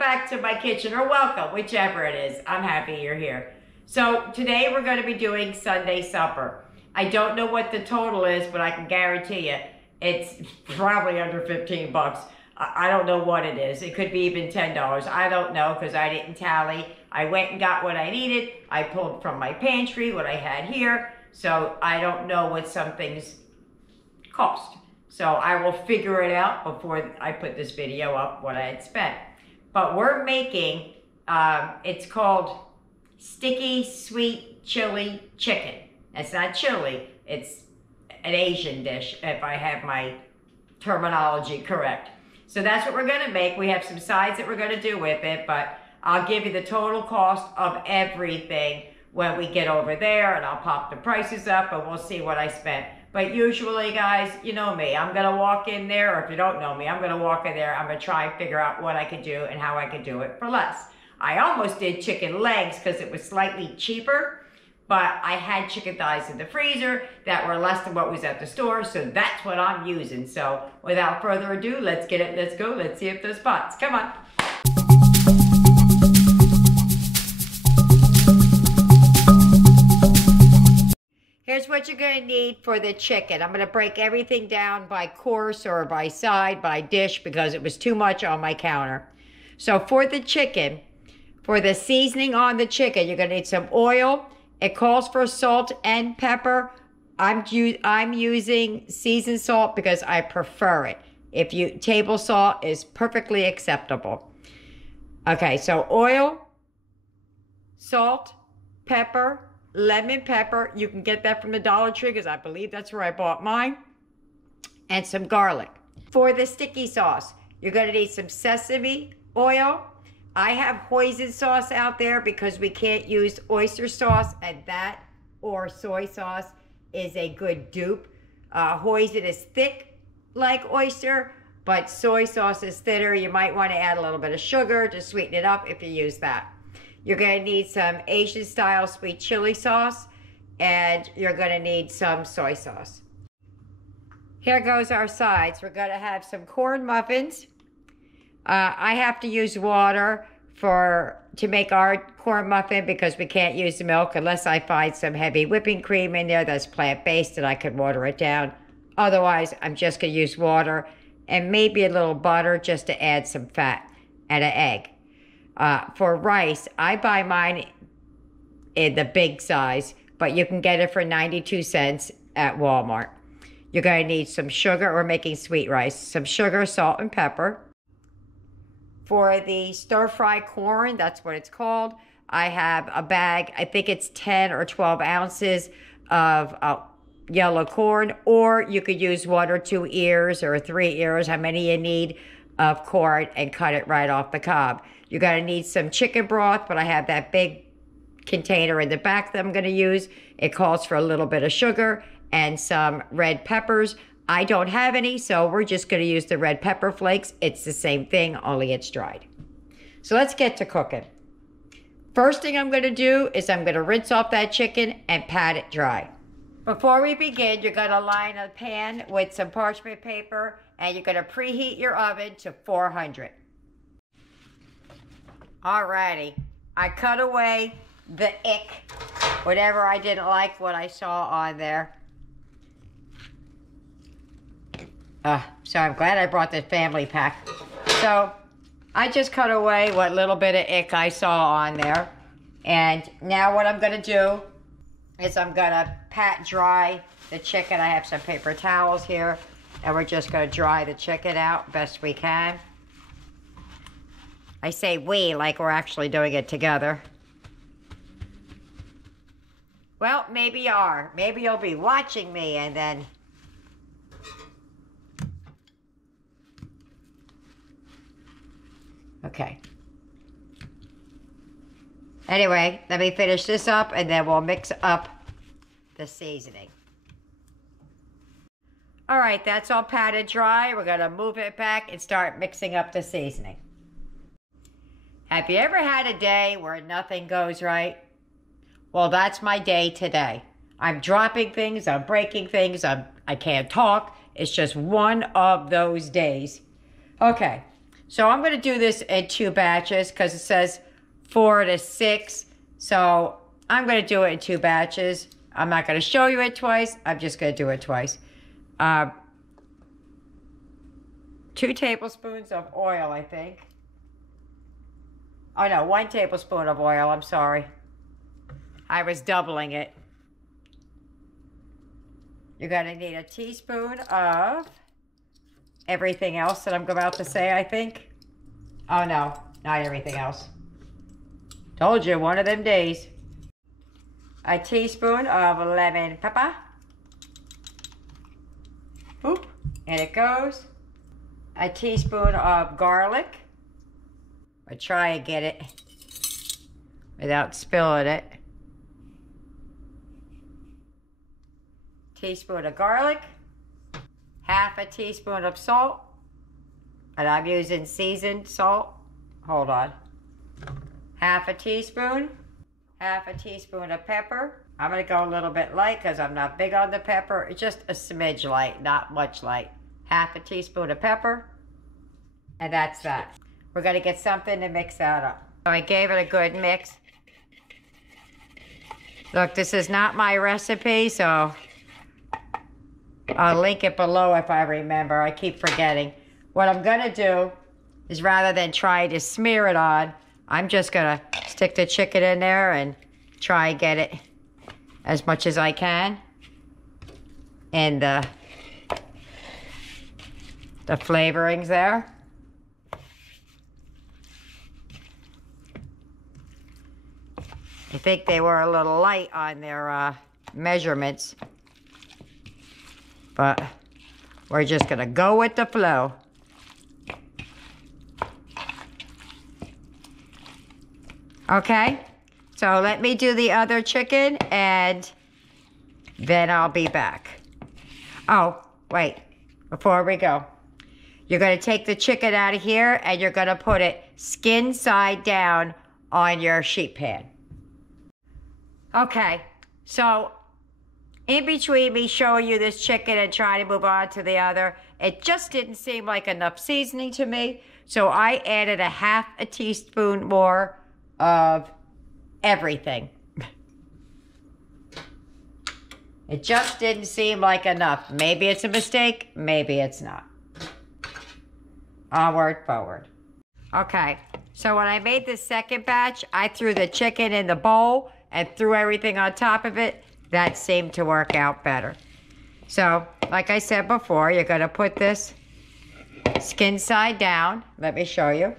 back to my kitchen, or welcome, whichever it is. I'm happy you're here. So today we're going to be doing Sunday supper. I don't know what the total is, but I can guarantee you it's probably under 15 bucks. I don't know what it is. It could be even $10. I don't know because I didn't tally. I went and got what I needed. I pulled from my pantry what I had here. So I don't know what some things cost. So I will figure it out before I put this video up, what I had spent. But we're making, it's called sticky sweet chili chicken. It's not chili, it's an Asian dish, if I have my terminology correct. So that's what we're gonna make. We have some sides that we're gonna do with it, but I'll give you the total cost of everything when we get over there, and I'll pop the prices up and we'll see what I spent. But usually, guys, you know me, I'm gonna walk in there, or if you don't know me, I'm gonna walk in there, I'm gonna try and figure out what I can do and how I can do it for less. I almost did chicken legs because it was slightly cheaper, but I had chicken thighs in the freezer that were less than what was at the store, so that's what I'm using. So without further ado, let's get it, let's go, let's see if there's pots. Come on. Here's what you're gonna need for the chicken. I'm gonna break everything down by course or by side, by dish, because it was too much on my counter. So for the chicken, for the seasoning on the chicken, you're gonna need some oil. It calls for salt and pepper. I'm using seasoned salt because I prefer it. Table salt is perfectly acceptable. Okay, so oil, salt, pepper, lemon pepper. You can get that from the Dollar Tree because I believe that's where I bought mine. And some garlic. For the sticky sauce, you're going to need some sesame oil. I have hoisin sauce out there because we can't use oyster sauce, and that or soy sauce is a good dupe. Hoisin is thick like oyster, but soy sauce is thinner. You might want to add a little bit of sugar to sweeten it up if you use that. You're going to need some Asian style sweet chili sauce, and you're going to need some soy sauce. Here goes our sides. We're going to have some corn muffins. I have to use water to make our corn muffin because we can't use the milk unless I find some heavy whipping cream in there that's plant-based and I can water it down. Otherwise, I'm just going to use water and maybe a little butter just to add some fat and an egg. For rice, I buy mine in the big size, but you can get it for 92 cents at Walmart. You're going to need some sugar. We're making sweet rice. Some sugar, salt, and pepper. For the stir-fry corn, that's what it's called, I have a bag, I think it's 10 or 12 ounces of yellow corn, or you could use 1 or 2 ears or 3 ears, how many you need, of corn, and cut it right off the cob. You're going to need some chicken broth, but I have that big container in the back that I'm going to use. It calls for a little bit of sugar and some red peppers. I don't have any, so we're just going to use the red pepper flakes. It's the same thing, only it's dried. So let's get to cooking. First thing I'm going to do is I'm going to rinse off that chicken and pat it dry. Before we begin, you're going to line a pan with some parchment paper, and you're going to preheat your oven to 400. Alrighty, I cut away the ick, whatever I didn't like what I saw on there. So I'm glad I brought the family pack. So I just cut away what little bit of ick I saw on there. And now what I'm going to do is I'm going to pat dry the chicken. I have some paper towels here, and we're just going to dry the chicken out best we can. I say we like we're actually doing it together. Well, maybe you are. Maybe you'll be watching me and then... Okay. Anyway, let me finish this up and then we'll mix up the seasoning. All right, that's all patted dry. We're going to move it back and start mixing up the seasoning. Have you ever had a day where nothing goes right? Well, that's my day today. I'm dropping things, I'm breaking things, I can't talk. It's just one of those days. Okay, So I'm going to do this in 2 batches because it says 4 to 6. So I'm going to do it in 2 batches. I'm not going to show you it twice. I'm just going to do it twice. 2 tablespoons of oil, I think. Oh no, 1 tablespoon of oil, I'm sorry. I was doubling it. You're going to need a teaspoon of everything else that I'm about to say, I think. Oh no, not everything else. Told you, one of them days. A teaspoon of lemon pepper. Boop, and it goes. A teaspoon of garlic. I try and get it without spilling it. Teaspoon of garlic. Half a teaspoon of salt. And I'm using seasoned salt. Hold on. Half a teaspoon. Half a teaspoon of pepper. I'm going to go a little bit light because I'm not big on the pepper. It's just a smidge light, not much light. Half a teaspoon of pepper. And that's that. We're going to get something to mix that up. So I gave it a good mix. Look, this is not my recipe, so I'll link it below if I remember. I keep forgetting. What I'm going to do is rather than try to smear it on, I'm just going to stick the chicken in there and try and get it as much as I can. And the flavorings there. I think they were a little light on their measurements. But we're just going to go with the flow. Okay, so let me do the other chicken and then I'll be back. Oh, wait, before we go. You're going to take the chicken out of here and you're going to put it skin side down on your sheet pan. Okay, so in between me showing you this chicken and trying to move on to the other, it just didn't seem like enough seasoning to me. So I added a half a teaspoon more of everything. It just didn't seem like enough. Maybe it's a mistake, maybe it's not. Onward, forward. Okay, so when I made this second batch, I threw the chicken in the bowl and threw everything on top of it. That seemed to work out better. So, like I said before, you're going to put this skin side down. Let me show you.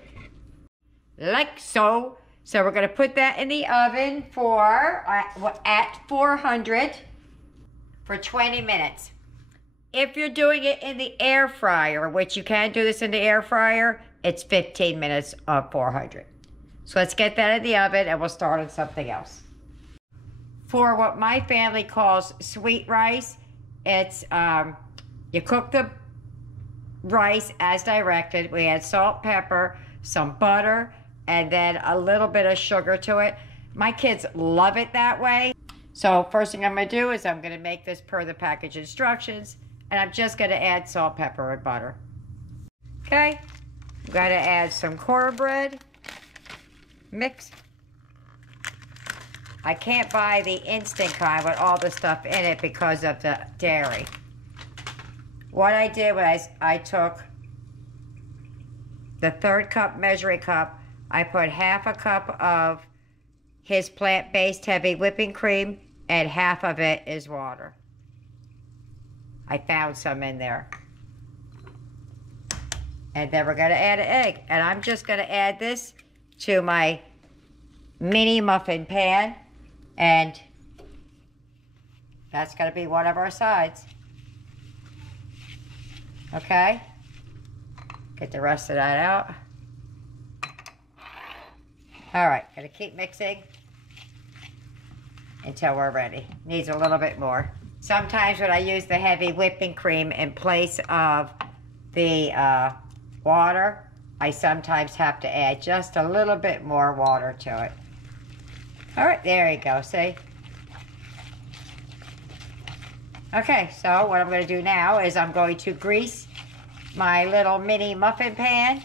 Like so. So we're going to put that in the oven for at 400 for 20 minutes. If you're doing it in the air fryer, which you can do this in the air fryer, it's 15 minutes of 400. So let's get that in the oven and we'll start on something else. For what my family calls sweet rice, it's you cook the rice as directed. We add salt, pepper, some butter, and then a little bit of sugar to it. My kids love it that way. So first thing I'm going to do is I'm going to make this per the package instructions, and I'm just going to add salt, pepper, and butter. Okay, I'm going to add some cornbread mix. I can't buy the instant kind with all the stuff in it because of the dairy. What I did was I took the 1/3 cup measuring cup. I put half a cup of his plant-based heavy whipping cream and half of it is water. I found some in there. And then we're going to add an egg. And I'm just going to add this to my mini muffin pan. And that's going to be one of our sides. Okay? Get the rest of that out. All right, gonna keep mixing until we're ready. Needs a little bit more. Sometimes when I use the heavy whipping cream in place of the water, I sometimes have to add just a little bit more water to it. All right, there you go, see? Okay, so what I'm gonna do now is I'm going to grease my little mini muffin pan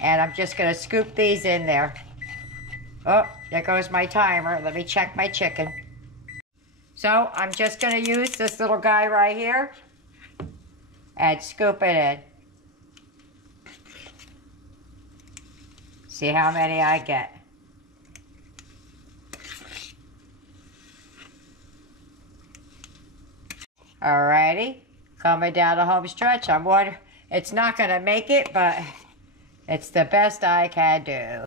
And I'm just gonna scoop these in there. Oh, there goes my timer. Let me check my chicken. So I'm just gonna use this little guy right here and scoop it in. See how many I get. Alrighty, coming down the home stretch. It's not gonna make it, but it's the best I can do.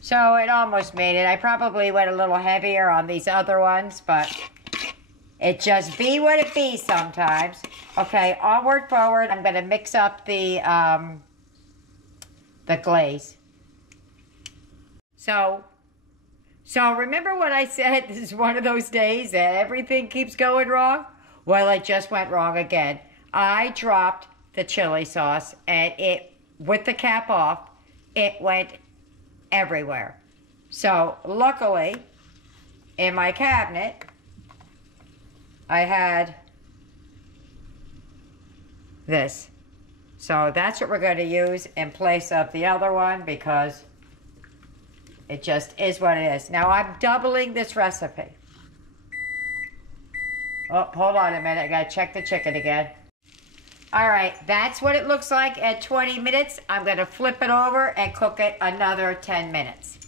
So it almost made it. I probably went a little heavier on these other ones, but it just be what it be sometimes. Okay, onward, forward. I'm gonna mix up the glaze. So remember what I said? This is one of those days that everything keeps going wrong? Well, it just went wrong again. I dropped the chili sauce and with the cap off, it went everywhere. So luckily, in my cabinet, I had this. So that's what we're going to use in place of the other one because it just is what it is. Now I'm doubling this recipe. Oh, hold on a minute. I got to check the chicken again. All right, that's what it looks like at 20 minutes. I'm going to flip it over and cook it another 10 minutes.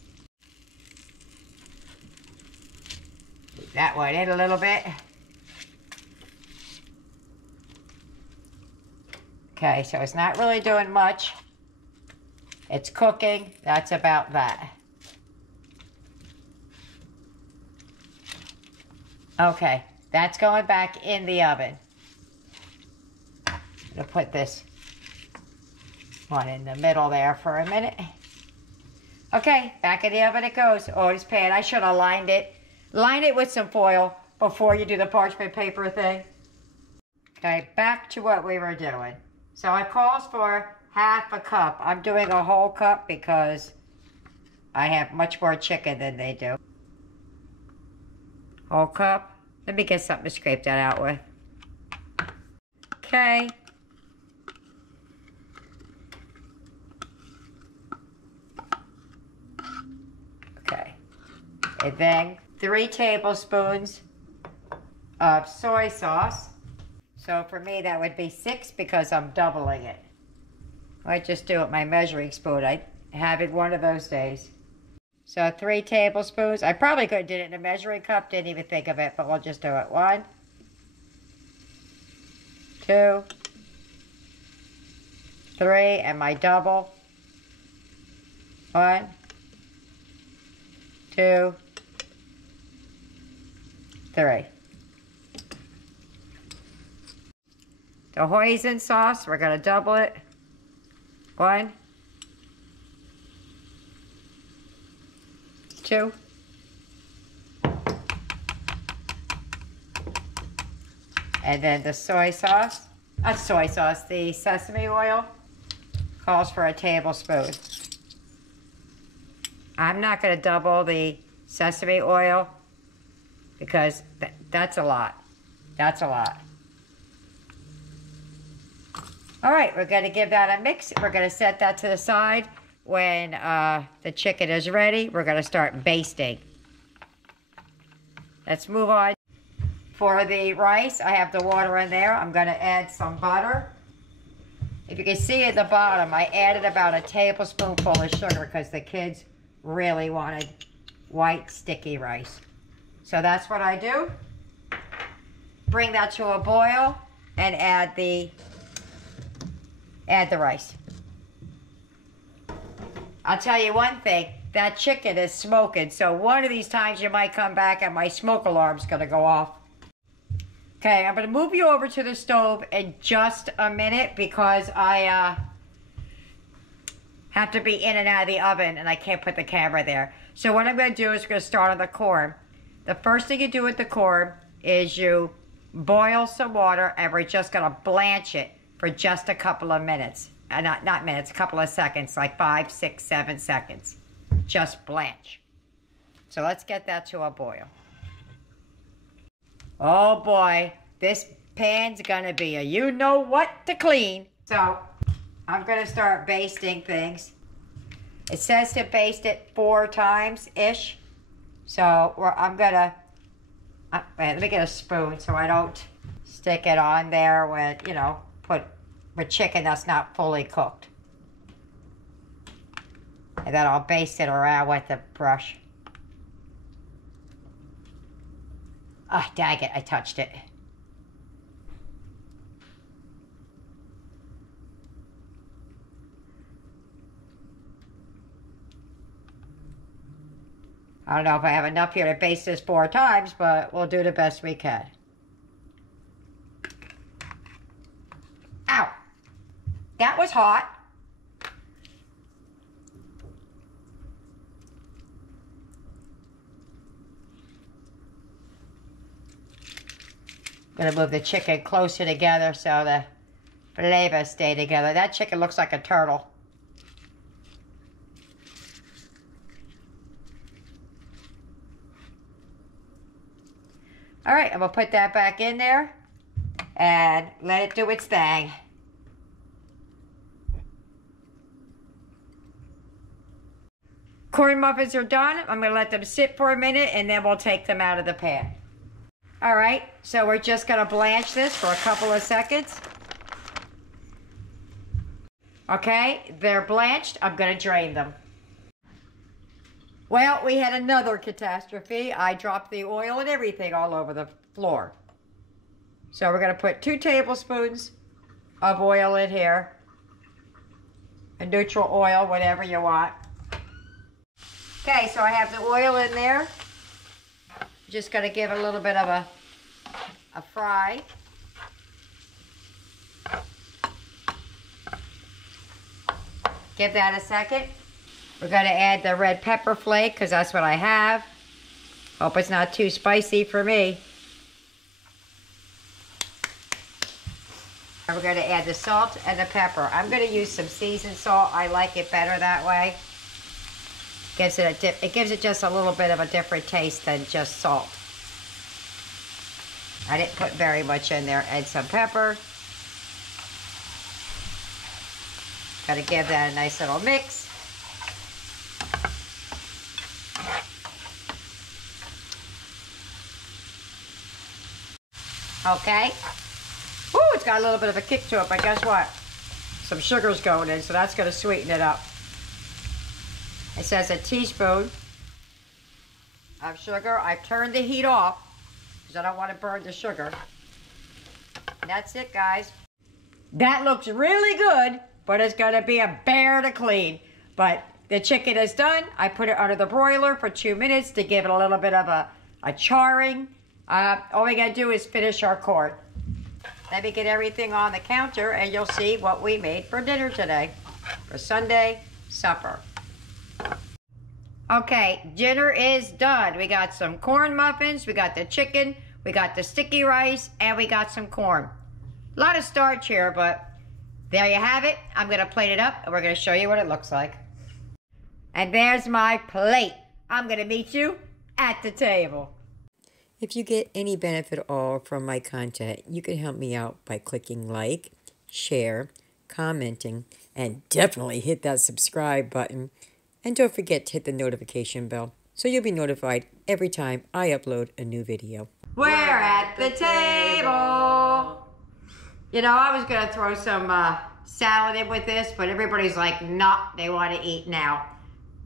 Move that one in a little bit. Okay, so it's not really doing much. It's cooking. That's about that. Okay, that's going back in the oven. I'm going to put this one in the middle there for a minute. Okay, back in the oven it goes. Oh, this pan, I should have lined it. Line it with some foil before you do the parchment paper thing. Okay, back to what we were doing. So it calls for half a cup. I'm doing a whole cup because I have much more chicken than they do. Whole cup. Let me get something to scrape that out with. Okay. Okay. And then 3 tablespoons of soy sauce. So for me that would be 6 because I'm doubling it. I just do it with my measuring spoon. I have it one of those days. So 3 tablespoons. I probably could have did it in a measuring cup. Didn't even think of it, but we'll just do it. 1, 2, 3, and my double. 1, 2, 3. The hoisin sauce, we're going to double it. 1, 2. And then the soy sauce, the sesame oil calls for a tablespoon. I'm not going to double the sesame oil because that's a lot. That's a lot. All right, we're going to give that a mix. We're going to set that to the side. When the chicken is ready, we're going to start basting. Let's move on. For the rice, I have the water in there. I'm going to add some butter. If you can see at the bottom, I added about a tablespoonful of sugar because the kids really wanted white sticky rice. So that's what I do. Bring that to a boil and add the rice. I'll tell you one thing, that chicken is smoking, so one of these times you might come back and my smoke alarm's gonna go off. Okay, I'm gonna move you over to the stove in just a minute because I have to be in and out of the oven and I can't put the camera there. So what I'm gonna do is we're gonna start on the corn. The first thing you do with the corn is you boil some water and we're just gonna blanch it for just a couple of minutes. Not minutes, a couple of seconds, like 5, 6, 7 seconds. Just blanch. So let's get that to a boil. Oh boy, this pan's gonna be a you-know-what to clean. So, I'm gonna start basting things. It says to baste it 4 times-ish. So, I'm gonna, wait, let me get a spoon so I don't stick it on there when, you know, put with chicken that's not fully cooked. And then I'll baste it around with the brush. Ah, oh, dang it, I touched it. I don't know if I have enough here to baste this 4 times, but we'll do the best we can. Ow! That was hot. I'm gonna move the chicken closer together so the flavors stay together. That chicken looks like a turtle. All right, I'm gonna put that back in there and let it do its thing. Corn muffins are done. I'm gonna let them sit for a minute and then we'll take them out of the pan. All right, so we're just gonna blanch this for a couple of seconds. Okay, they're blanched. I'm gonna drain them. Well, we had another catastrophe. I dropped the oil and everything all over the floor. So we're gonna put 2 tablespoons of oil in here. A neutral oil, whatever you want. Okay, so I have the oil in there. Just gonna give it a little bit of a fry. Give that a second. We're gonna add the red pepper flake because that's what I have. Hope it's not too spicy for me. And we're gonna add the salt and the pepper. I'm gonna use some seasoned salt. I like it better that way. It gives it just a little bit of a different taste than just salt. I didn't put very much in there. Add some pepper. Gotta give that a nice little mix. Okay. Ooh, it's got a little bit of a kick to it, but guess what? Some sugar's going in, so that's gonna sweeten it up. It says a teaspoon of sugar. I've turned the heat off because I don't want to burn the sugar. And that's it, guys. That looks really good, but it's going to be a bear to clean. But the chicken is done. I put it under the broiler for 2 minutes to give it a little bit of a charring. All we got to do is finish our corn. Let me get everything on the counter and you'll see what we made for dinner today. For Sunday supper. Okay, dinner is done. We got some corn muffins, we got the chicken, we got the sticky rice, and we got some corn. A lot of starch here, but there you have it. I'm gonna plate it up and we're gonna show you what it looks like. And there's my plate. I'm gonna meet you at the table. If you get any benefit at all from my content, you can help me out by clicking like, share, commenting, and definitely hit that subscribe button. And don't forget to hit the notification bell so you'll be notified every time I upload a new video. We're at the table. You know, I was going to throw some salad in with this, but everybody's like, nah, they want to eat now.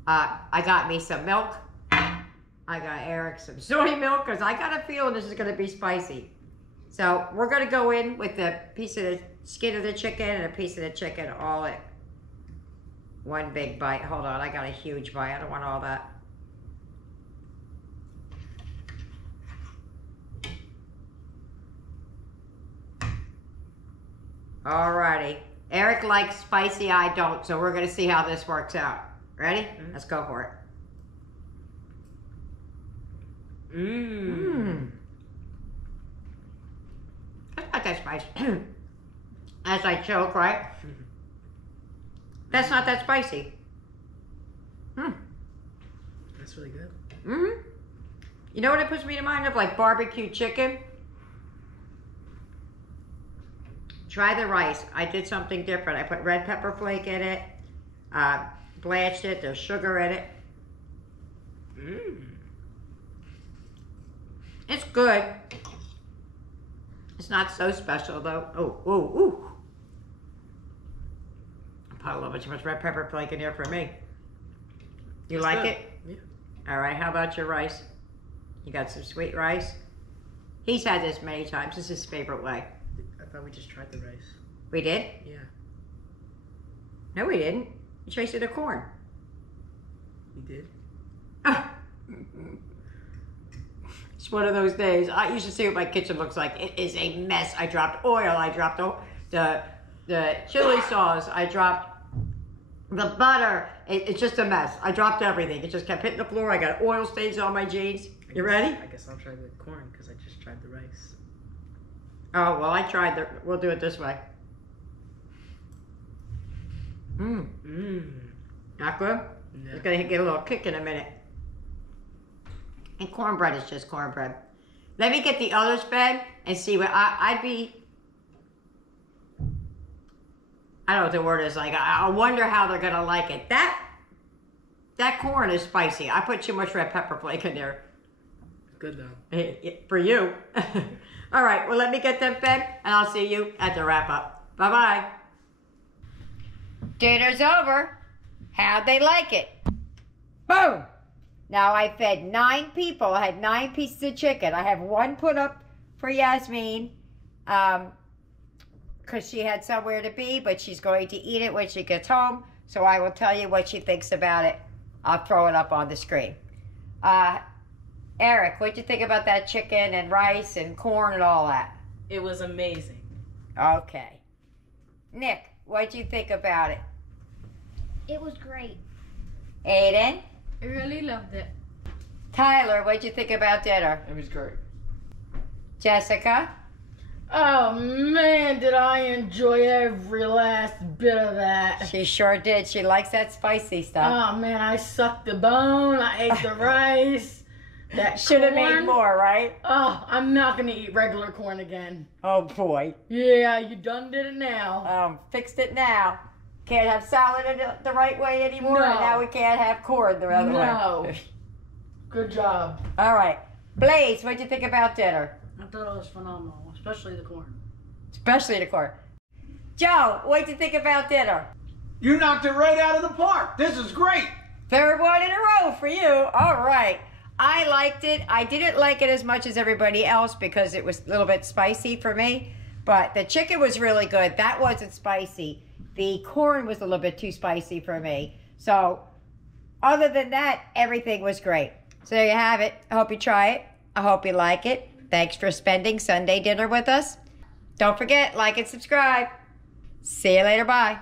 I got me some milk. I got Eric some soy milk because I got a feeling this is going to be spicy. So we're going to go in with a piece of the skin of the chicken and a piece of the chicken all in. One big bite. Hold on, I got a huge bite. I don't want all that. Alrighty. Eric likes spicy, I don't, so we're gonna see how this works out. Ready? Mm-hmm. Let's go for it. Mmm. That's not that spicy. As I choke, right? That's not that spicy. That's really good. You know what it puts me to mind of? Like barbecue chicken. Try the rice. I did something different. I put red pepper flake in it, blanched it, there's sugar in it. It's good. It's not so special though. Oh. I put a little bit too much red pepper flake in there for me. You like it? Yeah. All right, how about your rice? You got some sweet rice? He's had this many times. This is his favorite way. I thought we just tried the rice. We did? Yeah. No, we didn't. You tasted the corn. We did? It's one of those days. I used to see what my kitchen looks like. It is a mess. I dropped oil. I dropped the chili sauce. I dropped the butter. It's just a mess. I dropped everything. It just kept hitting the floor. I got oil stains on my jeans. You ready? I guess I'll try the corn because I just tried the rice. Oh, well, I tried the... We'll do it this way. Not good? No. It's going to get a little kick in a minute. And cornbread is just cornbread. Let me get the others fed and see what I'd be... I don't know what the word is like. I wonder how they're going to like it. That corn is spicy. I put too much red pepper flake in there. Good though. For you. All right, well, let me get them fed, and I'll see you at the wrap-up. Bye-bye. Dinner's over. How'd they like it? Boom! Now, I fed 9 people. I had 9 pieces of chicken. I have 1 put up for Yasmin because she had somewhere to be, but she's going to eat it when she gets home, so I will tell you what she thinks about it. I'll throw it up on the screen. Eric, what'd you think about that chicken and rice and corn and all that? It was amazing. Okay. Nick, what'd you think about it? It was great. Aiden? I really loved it. Tyler, what'd you think about dinner? It was great. Jessica? Oh man, did I enjoy every last bit of that. She sure did. She likes that spicy stuff. Oh man, I sucked the bone, I ate the rice. That Should have made corn. more, right? Oh, I'm not gonna eat regular corn again. Oh, boy. Yeah, you done did it now. Fixed it now. Can't have salad the right way anymore, No. and now we can't have corn the other No. way. Good job. All right. Blaze, what'd you think about dinner? I thought it was phenomenal, especially the corn. Especially the corn. Joe, what'd you think about dinner? You knocked it right out of the park. This is great. Third one in a row for you. All right. I liked it. I didn't like it as much as everybody else because it was a little bit spicy for me. But the chicken was really good. That wasn't spicy. The corn was a little bit too spicy for me. So other than that, everything was great. So there you have it. I hope you try it. I hope you like it. Thanks for spending Sunday dinner with us. Don't forget, like and subscribe. See you later. Bye.